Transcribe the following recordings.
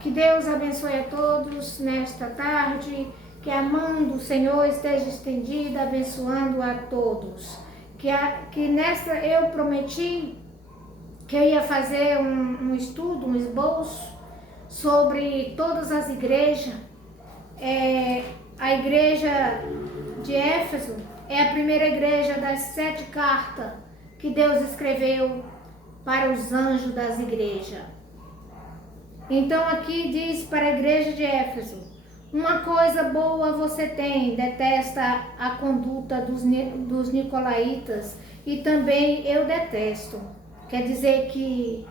Que Deus abençoe a todos nesta tarde, que a mão do Senhor esteja estendida, abençoando a todos. Que nesta eu prometi que eu ia fazer um estudo, um esboço sobre todas as igrejas. A igreja de Éfeso é a primeira igreja das 7 cartas que Deus escreveu para os anjos das igrejas. Então aqui diz para a igreja de Éfeso: uma coisa boa você tem, detesta a conduta dos nicolaítas, e também eu detesto. Quer dizer que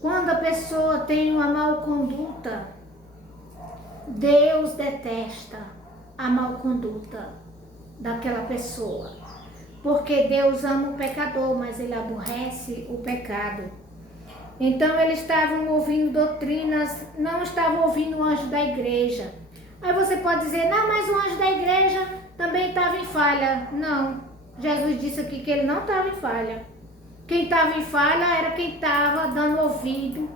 quando a pessoa tem uma mal conduta, Deus detesta a mal conduta daquela pessoa. Porque Deus ama o pecador, mas Ele aborrece o pecado. Então eles estavam ouvindo doutrinas, não estavam ouvindo o anjo da igreja. Aí você pode dizer: não, mas o anjo da igreja também estava em falha. Não, Jesus disse aqui que ele não estava em falha. Quem estava em falha era quem estava dando ouvido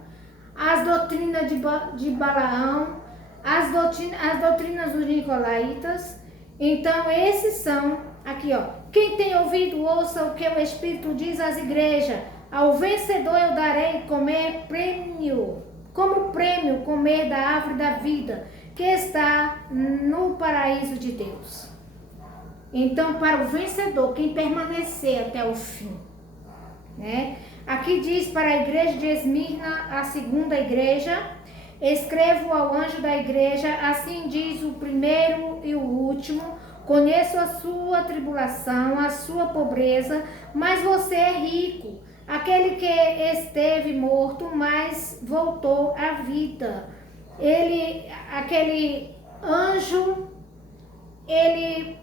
às doutrinas de Balaão, às doutrinas dos nicolaítas. Então esses são, aqui ó, quem tem ouvido ouça o que o Espírito diz às igrejas. Ao vencedor eu darei comer prêmio, como prêmio comer da árvore da vida, que está no paraíso de Deus. Então, para o vencedor, quem permanecer até o fim, né? Aqui diz para a igreja de Esmirna, a segunda igreja: escrevo ao anjo da igreja, assim diz o primeiro e o último, conheço a sua tribulação, a sua pobreza, mas você é rico. Aquele que esteve morto, mas voltou à vida. Aquele anjo, ele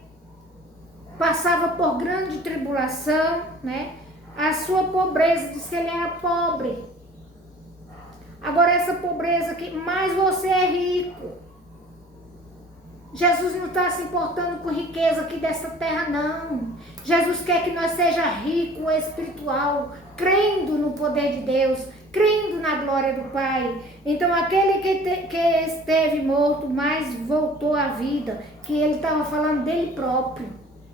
passava por grande tribulação, né? A sua pobreza, disse que ele era pobre. Agora essa pobreza aqui, mas você é rico. Jesus não está se importando com riqueza aqui dessa terra, não. Jesus quer que nós seja rico espiritual, crendo no poder de Deus, crendo na glória do Pai. Então aquele que esteve morto, mas voltou à vida, que ele estava falando dele próprio,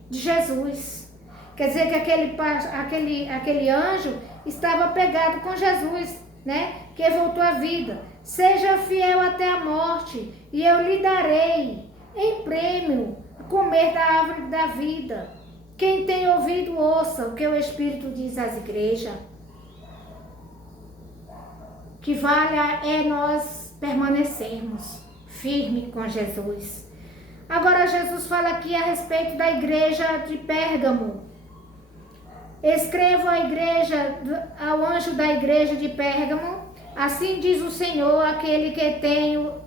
de Jesus. Quer dizer que aquele anjo estava pegado com Jesus, né? Que voltou à vida. Seja fiel até a morte, e eu lhe darei em prêmio comer da árvore da vida. Quem tem ouvido, ouça o que o Espírito diz às igrejas. Que vale é nós permanecermos firme com Jesus. Agora Jesus fala aqui a respeito da igreja de Pérgamo. Escrevo ao anjo da igreja de Pérgamo, assim diz o Senhor, aquele que tem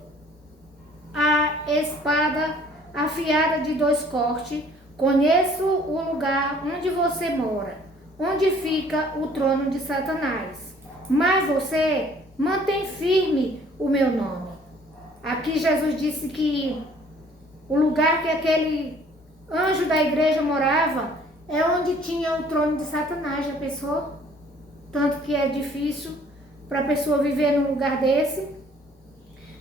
a espada afiada de 2 cortes. Conheço o lugar onde você mora, onde fica o trono de Satanás. Mas você mantém firme o meu nome. Aqui Jesus disse que o lugar que aquele anjo da igreja morava é onde tinha o trono de Satanás. Já pensou? Tanto que é difícil para a pessoa viver num lugar desse.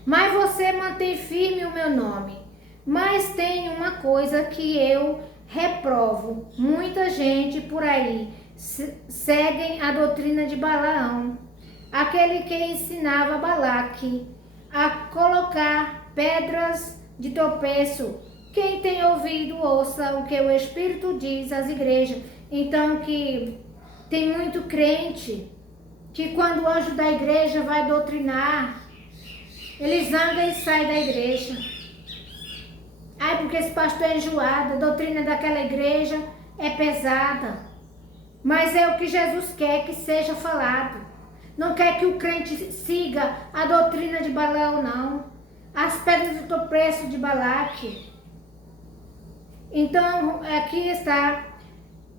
Mas você mantém firme o meu nome. Mas tem uma coisa que eu reprovo. Muita gente por aí seguem a doutrina de Balaão, aquele que ensinava Balaque a colocar pedras de tropeço. Quem tem ouvido, ouça o que o Espírito diz às igrejas. Então que tem muito crente que quando o anjo da igreja vai doutrinar, eles andam e saem da igreja. Ai, porque esse pastor é enjoado, a doutrina daquela igreja é pesada. Mas é o que Jesus quer que seja falado. Não quer que o crente siga a doutrina de Balaão, não. As pedras de tropeço de Balaque. Então, aqui está.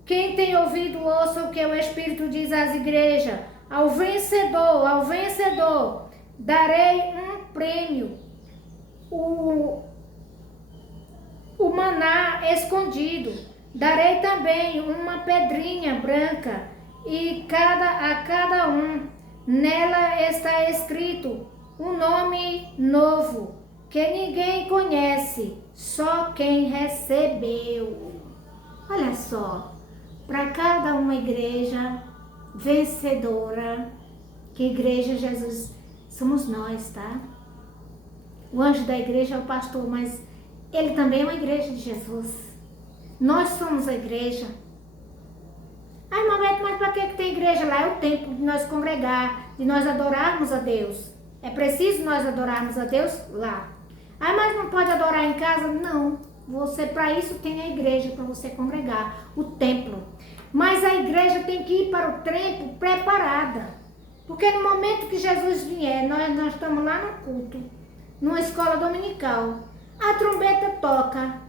Quem tem ouvido, ouça o que o Espírito diz às igrejas. Ao vencedor, darei um prêmio. O maná escondido. Darei também uma pedrinha branca, e a cada um nela está escrito um nome novo que ninguém conhece, só quem recebeu. Olha só, para cada uma igreja vencedora, que igreja Jesus somos nós, tá? O anjo da igreja é o pastor, mas ele também é uma igreja de Jesus. Nós somos a igreja. Ai, mamãe, mas para que tem igreja lá? É o tempo de nós congregar, de nós adorarmos a Deus. É preciso nós adorarmos a Deus lá. Ah, mas não pode adorar em casa? Não. Você, para isso, tem a igreja, para você congregar, o templo. Mas a igreja tem que ir para o templo preparada. Porque no momento que Jesus vier, nós estamos lá no culto, numa escola dominical. A trombeta toca.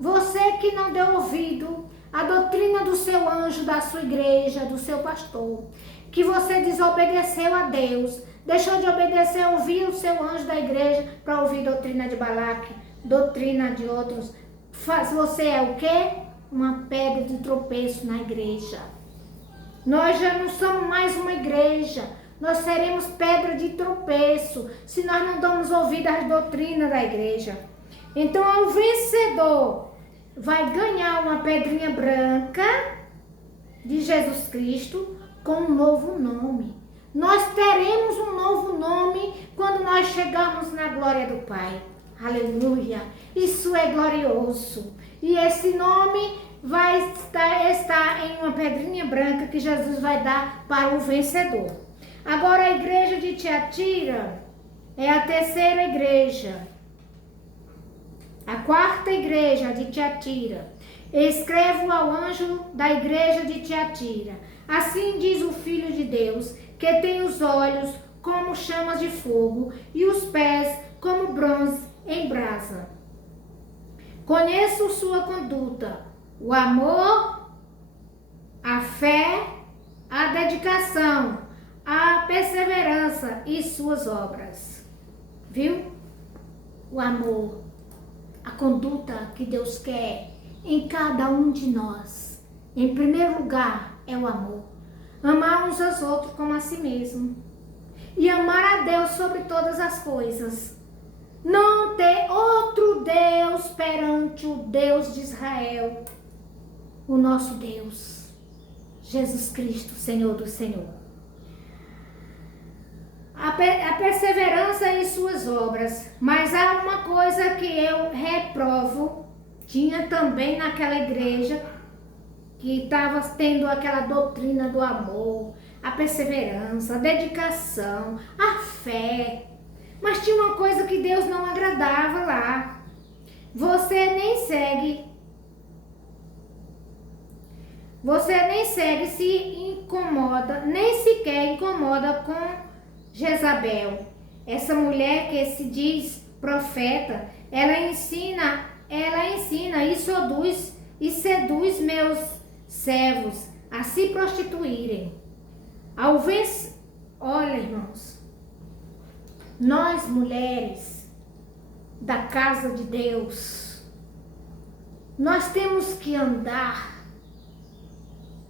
Você que não deu ouvido à doutrina do seu anjo, da sua igreja, do seu pastor, que você desobedeceu a Deus, deixou de obedecer, ouvir o seu anjo da igreja para ouvir doutrina de Balaque, doutrina de outros. Você é o quê? Uma pedra de tropeço na igreja. Nós já não somos mais uma igreja. Nós seremos pedra de tropeço se nós não damos ouvido às doutrinas da igreja. Então, o vencedor vai ganhar uma pedrinha branca de Jesus Cristo com um novo nome. Nós teremos um novo nome quando nós chegarmos na glória do Pai. Aleluia! Isso é glorioso. E esse nome vai estar em uma pedrinha branca que Jesus vai dar para o vencedor. Agora, a igreja de Tiatira é a terceira igreja. A quarta igreja de Tiatira. Escrevo ao anjo da igreja de Tiatira. Assim diz o Filho de Deus, que tem os olhos como chamas de fogo e os pés como bronze em brasa. Conheço sua conduta, o amor, a fé, a dedicação, a perseverança e suas obras. Viu? O amor, a conduta que Deus quer em cada um de nós. Em primeiro lugar é o amor. Amar uns aos outros como a si mesmo. E amar a Deus sobre todas as coisas. Não ter outro Deus perante o Deus de Israel. O nosso Deus. Jesus Cristo, Senhor do Senhor. A perseverança e suas obras. Mas há uma coisa que eu reprovo. Tinha também naquela igreja que estava tendo aquela doutrina do amor, a perseverança, a dedicação, a fé. Mas tinha uma coisa que Deus não agradava lá. Você nem segue, se incomoda, nem sequer incomoda com Jezabel. Essa mulher que se diz profeta, ela ensina e seduz meus servos a se prostituírem. Olha, irmãos, nós mulheres da casa de Deus, nós temos que andar.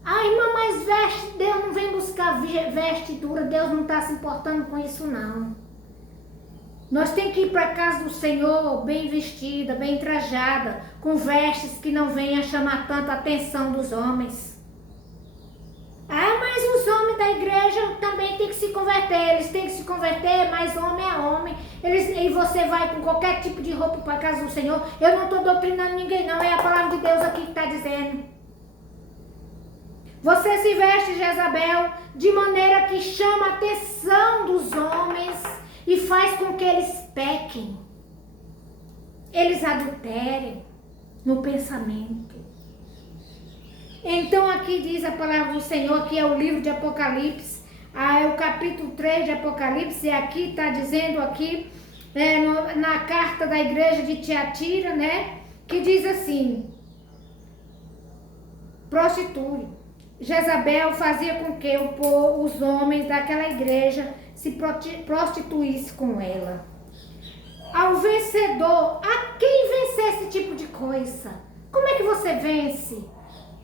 Ah, irmã, mas Deus não vem buscar vestidura, Deus não está se importando com isso, não. Nós temos que ir para a casa do Senhor bem vestida, bem trajada, com vestes que não venham chamar tanta atenção dos homens. Ah, mas os homens da igreja também têm que se converter, eles têm que se converter, mas homem é homem. E você vai com qualquer tipo de roupa para a casa do Senhor. Eu não estou doutrinando ninguém, não, é a palavra de Deus aqui que está dizendo. Você se veste, Jezabel, de maneira que chama a atenção dos homens e faz com que eles pequem. Eles adulterem no pensamento. Então aqui diz a palavra do Senhor, que é o livro de Apocalipse, é o capítulo 3 de Apocalipse, e aqui está dizendo aqui, na carta da igreja de Tiatira, né, que diz assim: prostitui. Jezabel fazia com que os homens daquela igreja se prostituíssem com ela. Ao vencedor, a quem vencer esse tipo de coisa? Como é que você vence?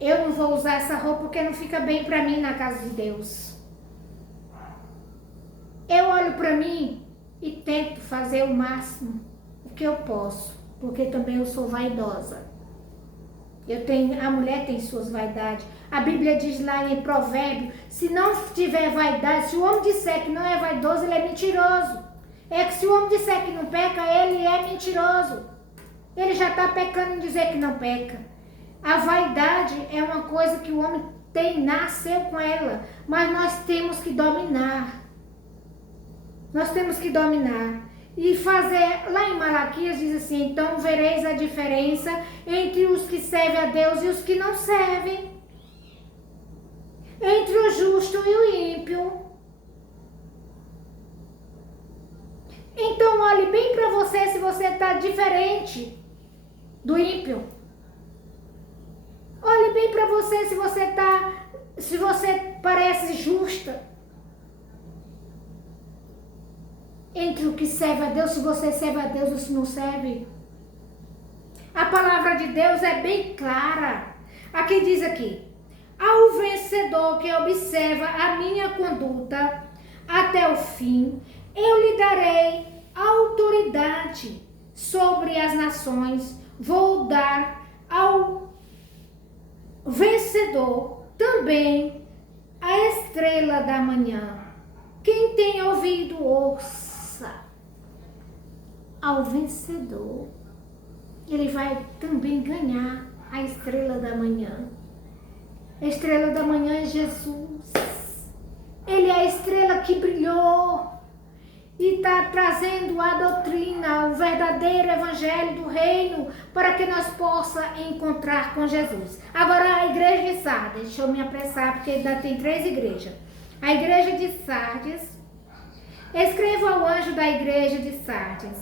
Eu não vou usar essa roupa porque não fica bem para mim na casa de Deus. Eu olho para mim e tento fazer o máximo o que eu posso, porque também eu sou vaidosa. A mulher tem suas vaidades. A Bíblia diz lá em Provérbio, se não tiver vaidade, se o homem disser que não é vaidoso, ele é mentiroso. É que se o homem disser que não peca, ele é mentiroso. Ele já está pecando em dizer que não peca. A vaidade é uma coisa que o homem nasceu com ela, mas nós temos que dominar. Nós temos que dominar. E fazer, lá em Malaquias diz assim, então vereis a diferença entre os que servem a Deus e os que não servem. Entre o justo e o ímpio. Então olhe bem para você se você está diferente do ímpio. Olhe bem para você se você parece justa. Entre o que serve a Deus, se você serve a Deus ou se não serve. A palavra de Deus é bem clara. Aqui diz aqui, ao vencedor que observa a minha conduta até o fim, eu lhe darei autoridade sobre as nações. Vou dar ao vencedor também a estrela da manhã. Quem tem ouvido, ouça. Ao vencedor, ele vai também ganhar a estrela da manhã. A estrela da manhã é Jesus. Ele é a estrela que brilhou e está trazendo a doutrina, o verdadeiro evangelho do reino, para que nós possamos encontrar com Jesus. Agora a igreja de Sardes, deixa eu me apressar porque ainda tem 3 igrejas. A igreja de Sardes, escreva ao anjo da igreja de Sardes.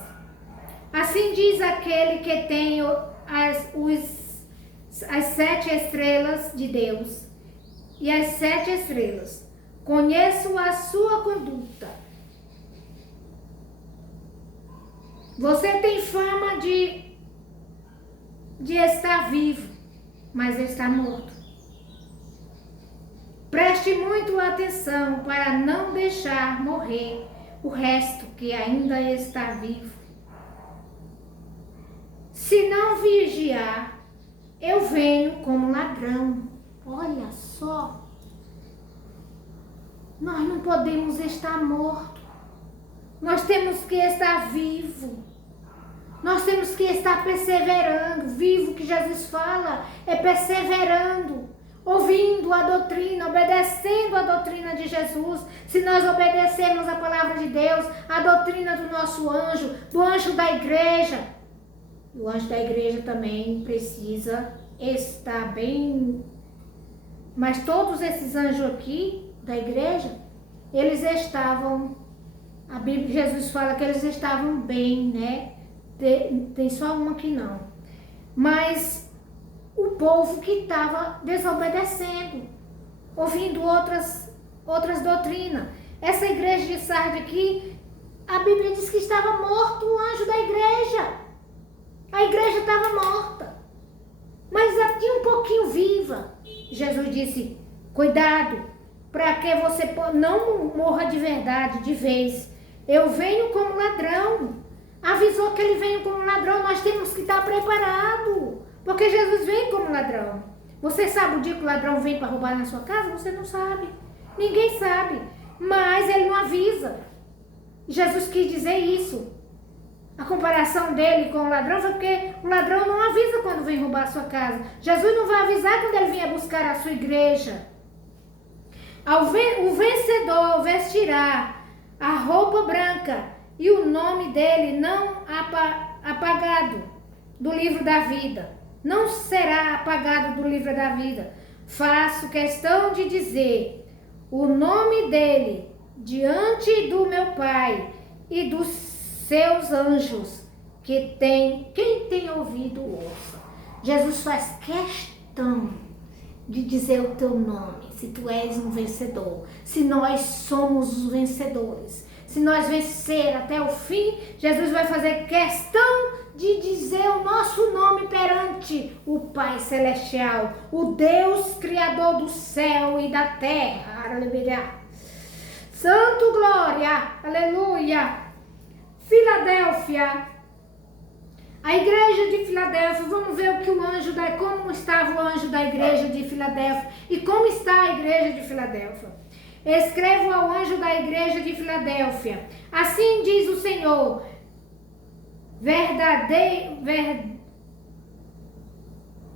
Assim diz aquele que tem as 7 estrelas de Deus e as 7 estrelas. Conheço a sua conduta. Você tem fama de estar vivo, mas está morto. Preste muito atenção para não deixar morrer o resto que ainda está vivo. Se não vigiar, eu venho como ladrão. Olha só. Nós não podemos estar mortos. Nós temos que estar vivo. Nós temos que estar perseverando. Vivo que Jesus fala é perseverando. Ouvindo a doutrina, obedecendo a doutrina de Jesus. Se nós obedecermos a palavra de Deus, a doutrina do nosso anjo, do anjo da igreja. O anjo da igreja também precisa estar bem. Mas todos esses anjos aqui da igreja, eles estavam, a Bíblia, Jesus fala que eles estavam bem, né? Tem só uma que não. Mas o povo que estava desobedecendo, ouvindo outras doutrinas. Essa igreja de Sardes aqui, a Bíblia diz que estava morto o anjo da igreja. A igreja estava morta, mas tinha um pouquinho viva. Jesus disse, cuidado, para que você não morra de verdade, de vez. Eu venho como ladrão. Avisou que ele veio como ladrão, nós temos que estar preparados, porque Jesus veio como ladrão. Você sabe o dia que o ladrão vem para roubar na sua casa? Você não sabe, ninguém sabe, mas ele não avisa. Jesus quis dizer isso. A comparação dele com o ladrão foi porque o ladrão não avisa quando vem roubar a sua casa. Jesus não vai avisar quando ele vier buscar a sua igreja. O vencedor vestirá a roupa branca e o nome dele não apagado do livro da vida. Não será apagado do livro da vida. Faço questão de dizer o nome dele diante do meu Pai e dos seus anjos, quem tem ouvido, ouça. Jesus faz questão de dizer o teu nome, se tu és um vencedor, se nós somos os vencedores, se nós vencer até o fim, Jesus vai fazer questão de dizer o nosso nome perante o Pai Celestial, o Deus Criador do céu e da terra. Aleluia. Santo, glória, aleluia. Filadélfia. A igreja de Filadélfia, vamos ver o que como estava o anjo da igreja de Filadélfia e como está a igreja de Filadélfia. Escrevo ao anjo da igreja de Filadélfia. Assim diz o Senhor,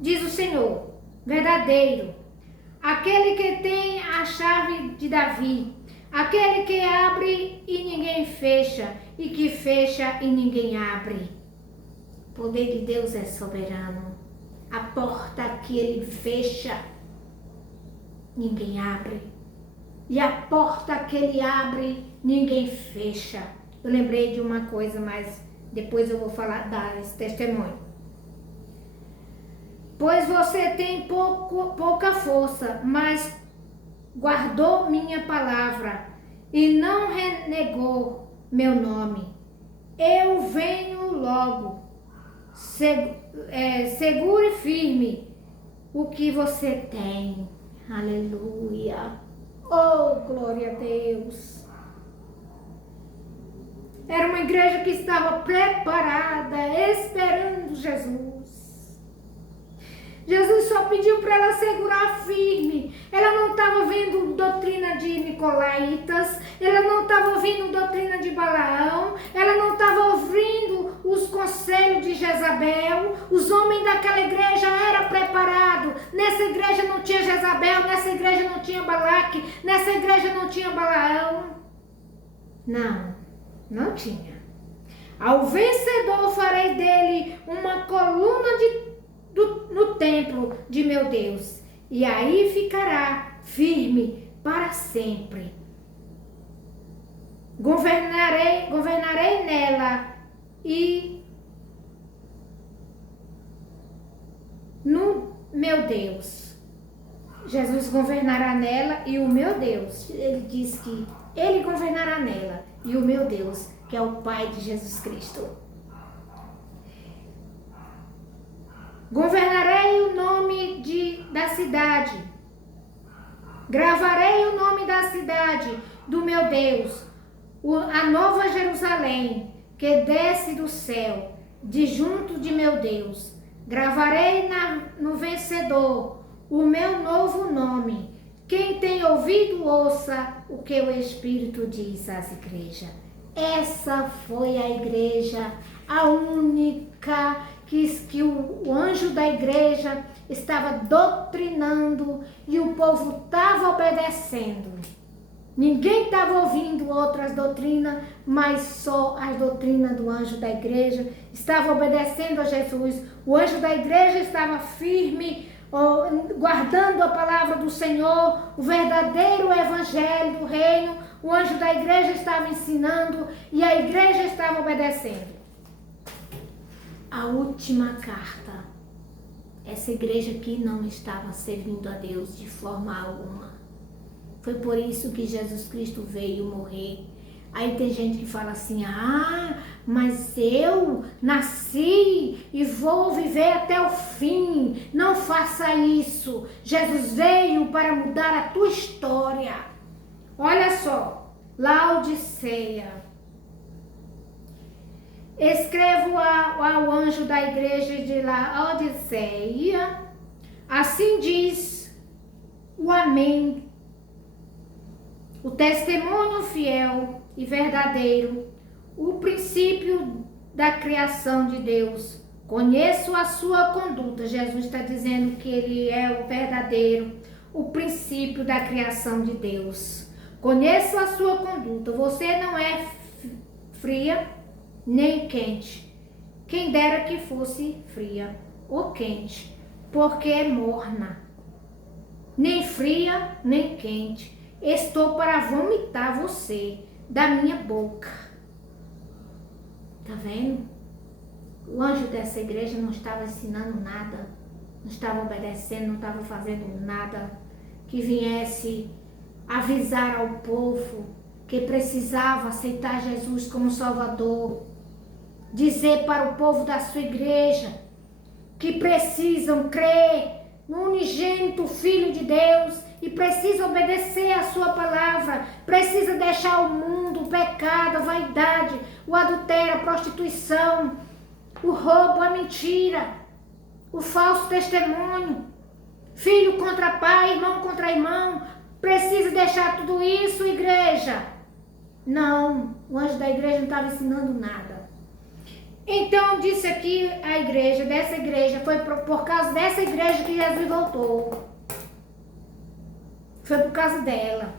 diz o Senhor, verdadeiro, aquele que tem a chave de Davi, aquele que abre e ninguém fecha, e que fecha e ninguém abre. O poder de Deus é soberano. A porta que ele fecha, ninguém abre. E a porta que ele abre, ninguém fecha. Eu lembrei de uma coisa, mas depois eu vou falar, dar esse testemunho. Pois você tem pouca força, mas guardou minha palavra e não renegou meu nome. Eu venho logo. Segure firme o que você tem. Aleluia. Oh, glória a Deus. Era uma igreja que estava preparada, esperando Jesus. Jesus só pediu para ela segurar firme. Ela não estava vendo doutrina de Nicolaítas, ela não estava ouvindo doutrina de Balaão, ela não estava ouvindo os conselhos de Jezabel. Os homens daquela igreja eram preparados. Nessa igreja não tinha Jezabel, nessa igreja não tinha Balaque, nessa igreja não tinha Balaão. Não tinha. Ao vencedor farei dele uma coluna no templo de meu Deus, e aí ficará firme para sempre. Governarei nela e no meu Deus. Jesus governará nela e o meu Deus. Ele diz que ele governará nela e o meu Deus, que é o Pai de Jesus Cristo. Governarei o nome da cidade. Gravarei o nome da cidade do meu Deus, a nova Jerusalém, que desce do céu, de junto de meu Deus. Gravarei no vencedor o meu novo nome. Quem tem ouvido, ouça o que o Espírito diz às igrejas. Essa foi a igreja, a única que o anjo da igreja estava doutrinando e o povo estava obedecendo. Ninguém estava ouvindo outras doutrinas, mas só a doutrina do anjo da igreja estava obedecendo a Jesus. O anjo da igreja estava firme, guardando a palavra do Senhor, o verdadeiro evangelho do reino. O anjo da igreja estava ensinando e a igreja estava obedecendo. A última carta, essa igreja aqui não estava servindo a Deus de forma alguma. Foi por isso que Jesus Cristo veio morrer. Aí tem gente que fala assim, mas eu nasci e vou viver até o fim. Não faça isso. Jesus veio para mudar a tua história. Olha só, Laodiceia. Escrevo ao anjo da igreja de Laodiceia, assim diz o Amém, o testemunho fiel e verdadeiro, o princípio da criação de Deus. Conheço a sua conduta. Jesus está dizendo que ele é o verdadeiro, o princípio da criação de Deus. Conheço a sua conduta. Você não é fria nem quente. Quem dera que fosse fria ou quente, porque é morna. Nem fria, nem quente. Estou para vomitar você da minha boca. Tá vendo? O anjo dessa igreja não estava ensinando nada, não estava obedecendo, não estava fazendo nada que viesse avisar ao povo que precisava aceitar Jesus como Salvador. Dizer para o povo da sua igreja que precisam crer no unigênito Filho de Deus e precisa obedecer a sua palavra, precisa deixar o mundo, o pecado, a vaidade, o adultério, a prostituição, o roubo, a mentira, o falso testemunho, filho contra pai, irmão contra irmão. Precisa deixar tudo isso, igreja? Não, o anjo da igreja não estava ensinando nada. Então disse aqui a igreja, dessa igreja, foi por causa dessa igreja que Jesus voltou. Foi por causa dela.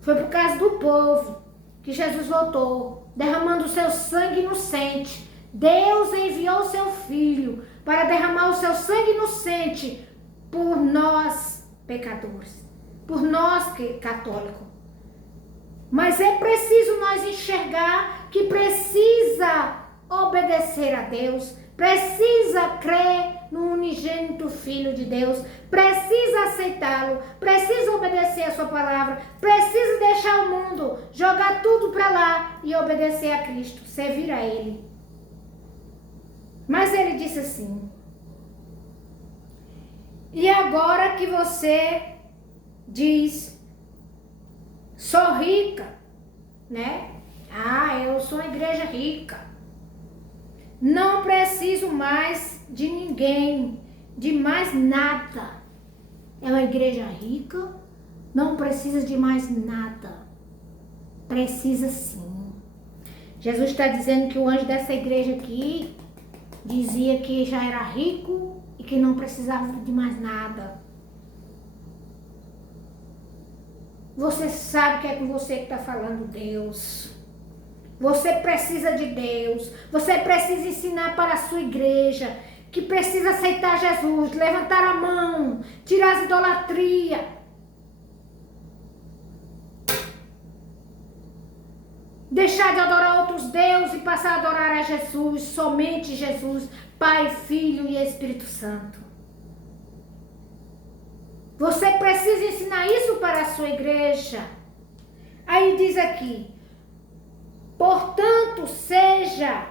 Foi por causa do povo que Jesus voltou, derramando o seu sangue inocente. Deus enviou o seu Filho para derramar o seu sangue inocente por nós, pecadores, por nós, católicos. Mas é preciso nós enxergar que precisa obedecer a Deus, precisa crer no unigênito Filho de Deus, precisa aceitá-lo, precisa obedecer a sua palavra, precisa deixar o mundo, jogar tudo para lá e obedecer a Cristo, servir a Ele. Mas ele disse assim: e agora que você diz, sou rica, né? Ah, eu sou uma igreja rica. Não preciso mais de ninguém, de mais nada. É uma igreja rica, não precisa de mais nada. Precisa sim. Jesus está dizendo que o anjo dessa igreja aqui dizia que já era rico e que não precisava de mais nada. Você sabe que é com você que está falando Deus. Você precisa de Deus. Você precisa ensinar para a sua igreja que precisa aceitar Jesus, levantar a mão, tirar as idolatrias. Deixar de adorar outros deuses e passar a adorar a Jesus, somente Jesus, Pai, Filho e Espírito Santo. Você precisa ensinar isso para a sua igreja. Aí diz aqui: portanto, seja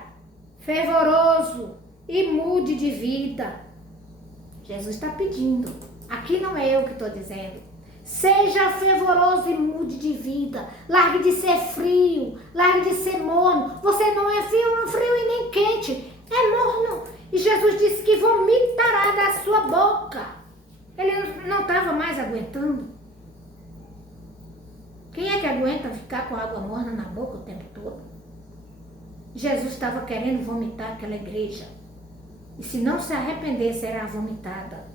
fervoroso e mude de vida. Jesus está pedindo. Aqui não é eu que estou dizendo. Seja fervoroso e mude de vida. Largue de ser frio, largue de ser morno. Você não é frio e nem quente, é morno. E Jesus disse que vomitará da sua boca. Ele não estava mais aguentando. Quem é que aguenta ficar com água morna na boca o tempo todo? Jesus estava querendo vomitar aquela igreja. E se não se arrepender, será vomitada.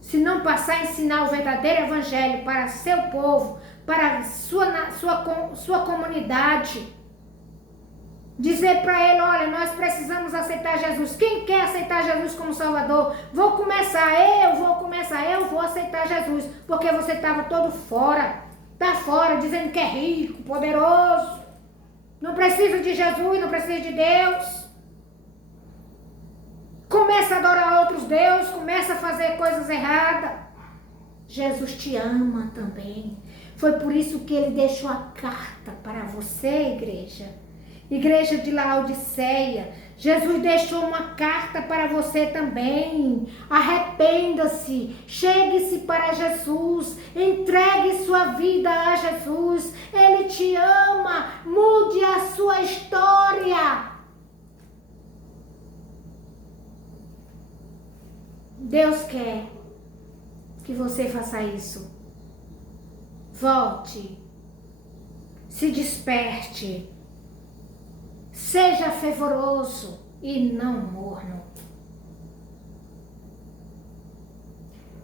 Se não passar a ensinar o verdadeiro evangelho para seu povo, para sua comunidade, dizer para ele: olha, nós precisamos aceitar Jesus. Quem quer aceitar Jesus como Salvador? Eu vou aceitar Jesus. Porque você estava todo fora. Está fora, dizendo que é rico, poderoso. Não precisa de Jesus, não precisa de Deus. Começa a adorar outros deuses, começa a fazer coisas erradas. Jesus te ama também. Foi por isso que ele deixou a carta para você, igreja. Igreja de Laodiceia. Jesus deixou uma carta para você também. Arrependa-se, chegue-se para Jesus, entregue sua vida a Jesus. Ele te ama, mude a sua história. Deus quer que você faça isso. Volte, se desperte, seja fervoroso e não morno.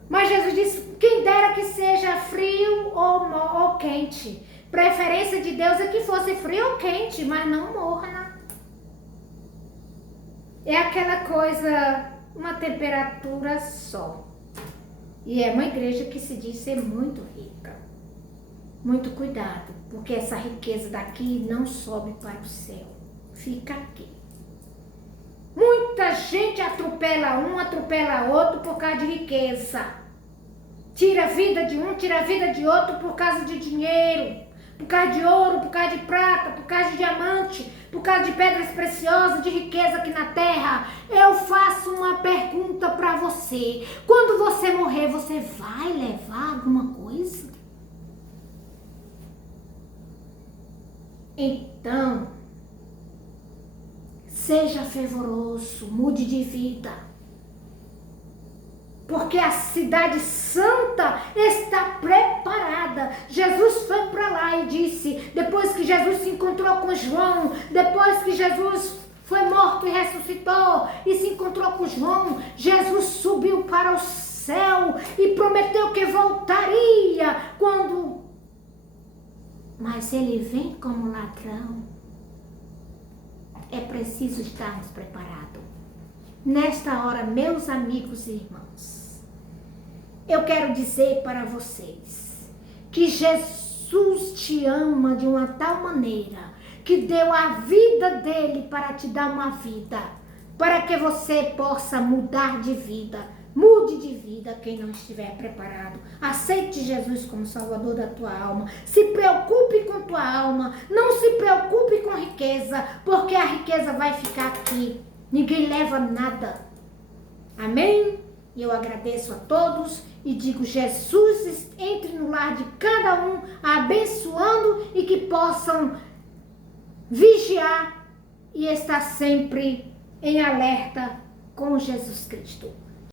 Mas Jesus disse: quem dera que seja frio ou quente. Preferência de Deus é que fosse frio ou quente, mas não morna. É aquela coisa, uma temperatura só. E é uma igreja que se diz ser muito rica. Muito cuidado, porque essa riqueza daqui não sobe para o céu. Fica aqui. Muita gente atropela um, atropela outro por causa de riqueza. Tira a vida de um, tira a vida de outro por causa de dinheiro. Por causa de ouro, por causa de prata, por causa de diamante, por causa de pedras preciosas, de riqueza aqui na terra. Eu faço uma pergunta para você. Quando você morrer, você vai levar alguma coisa? Então, Seja fervoroso, mude de vida. Porque a cidade santa está preparada. Jesus foi para lá e disse, depois que Jesus se encontrou com João, depois que Jesus foi morto e ressuscitou e se encontrou com João, Jesus subiu para o céu e prometeu que voltaria quando... Mas ele vem como ladrão. É preciso estarmos preparados. Nesta hora, meus amigos e irmãos, eu quero dizer para vocês que Jesus te ama de uma tal maneira que deu a vida dele para te dar uma vida, para que você possa mudar de vida. Mude de vida quem não estiver preparado. Aceite Jesus como Salvador da tua alma. Se preocupe com tua alma. Não se preocupe com riqueza, porque a riqueza vai ficar aqui. Ninguém leva nada. Amém? E eu agradeço a todos e digo, Jesus entre no lar de cada um, abençoando e que possam vigiar e estar sempre em alerta com Jesus Cristo.